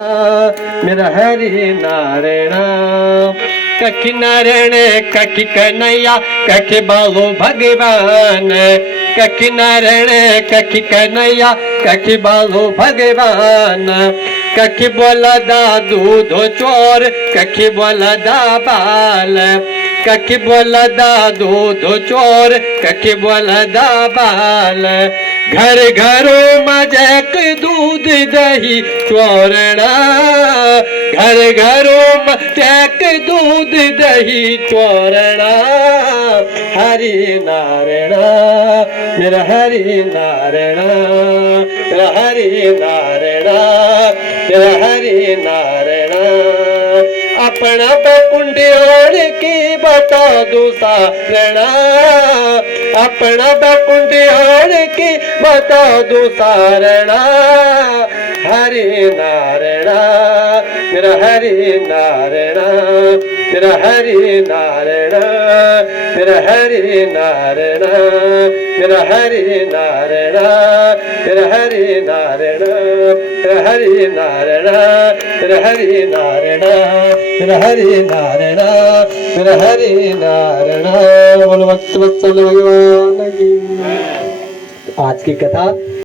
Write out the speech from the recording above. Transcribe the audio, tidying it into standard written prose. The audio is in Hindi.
मेरा हरि नारायण कखी नारायण कखी कन्हैया कखी बालो भगवान कखी नारायण कखी कन्हैया कखी बालो भगवान कखी बोला दा दूध चोर कखी बोला दा बाल कखी बोला दा दूध चोर कखी बोला दा बाल घर घरों मजक दूध दही चोरना घर घरों मजक दूध दही चोरना हरि नारायण मेरा हरि नारायण मेरा हरि नारायण मेरा हरि नारायण अपना बकुंडियोड़ की बता दो सारणा अपना बकुंडियोड़ की बता दो सारणा हरि नारायण मेरा हरि नारायण मेरा हरि नारायण मेरा हरि नारायण मेरा हरि नारायण मेरा हरि नारायण मेरा हरि नारायण मेरा हरि नारायण मेरा हरि नारायण मेरा हरि नारायण बोलो भक्त वत्सल भगवान की। आज की कथा